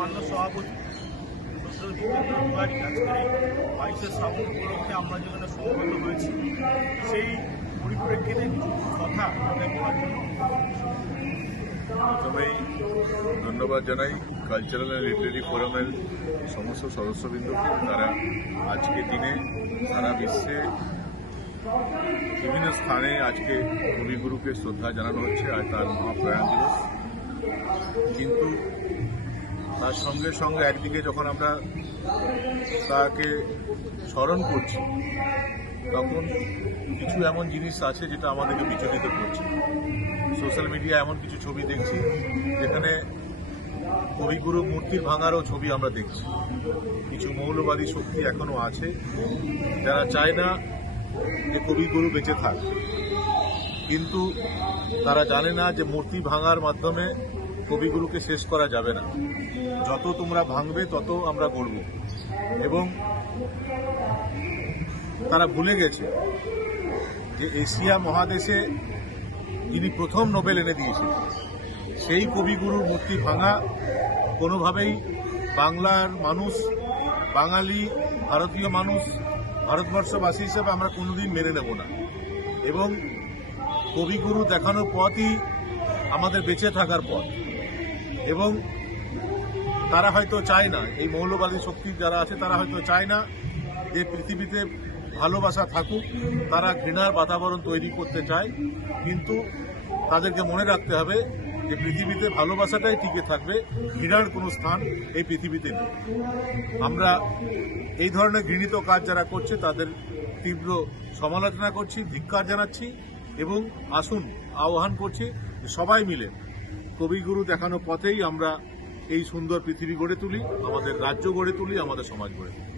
মান্য সভাপতি আজকে 22শে শ্রাবণ উপলক্ষে আমরা যেখানে সমবেত হয়েছি সেই পরিপ্রেক্ষিতে কিছু কথা বলার জন্য প্রথমেই ধন্যবাদ জানাই কালচারাল অ্যান্ড লিটারেরি ফোরামের সমস্ত সদস্যবৃন্দকে। তারা আজকের দিনে সারা বিশ্বে বিভিন্ন স্থানে আজকে কবিগুরুকে শ্রদ্ধা জানানো হচ্ছে আর তার মহাপ্রয়াণ দিবস। কিন্তু তার সঙ্গে সঙ্গে একদিকে যখন আমরা তাকে স্মরণ করছি তখন কিছু এমন জিনিস আছে যেটা আমাদেরকে বিচলিত করছে। সোশ্যাল মিডিয়া এমন কিছু ছবি দেখছি যেখানে কবিগুরু মূর্তির ভাঙারও ছবি আমরা দেখছি। কিছু মৌলবাদী শক্তি এখনো আছে যারা চায় না যে কবিগুরু বেঁচে থাক, কিন্তু তারা জানে না যে মূর্তি ভাঙার মাধ্যমে কবিগুরুকে শেষ করা যাবে না। যত তোমরা ভাঙবে তত আমরা গড়ব। এবং তারা ভুলে গেছে যে এশিয়া মহাদেশে যিনি প্রথম নোবেল এনে দিয়েছিলেন সেই কবিগুরুর মূর্তি ভাঙা কোনোভাবেই বাংলার মানুষ, বাঙালি, ভারতীয় মানুষ, ভারতবর্ষবাসী হিসেবে আমরা কোনোদিন মেনে নেব না। এবং কবিগুরু দেখানোর পথই আমাদের বেঁচে থাকার পথ। এবং তারা হয়তো চায় না, এই মৌলবাদী শক্তি যারা আছে তারা হয়তো চায় না যে পৃথিবীতে ভালোবাসা থাকুক, তারা ঘৃণার বাতাবরণ তৈরি করতে চায়। কিন্তু তাদেরকে মনে রাখতে হবে যে পৃথিবীতে ভালোবাসাটাই টিকে থাকবে, ঘৃণার কোনো স্থান এই পৃথিবীতে নেই। আমরা এই ধরনের ঘৃণিত কাজ যারা করছে তাদের তীব্র সমালোচনা করছি, ধিক্কার জানাচ্ছি এবং আসুন আহ্বান করছি সবাই মিলে কবিগুরু দেখানো পথেই আমরা এই সুন্দর পৃথিবী গড়ে তুলি, আমাদের রাজ্য গড়ে তুলি, আমাদের সমাজ গড়ে তুলি।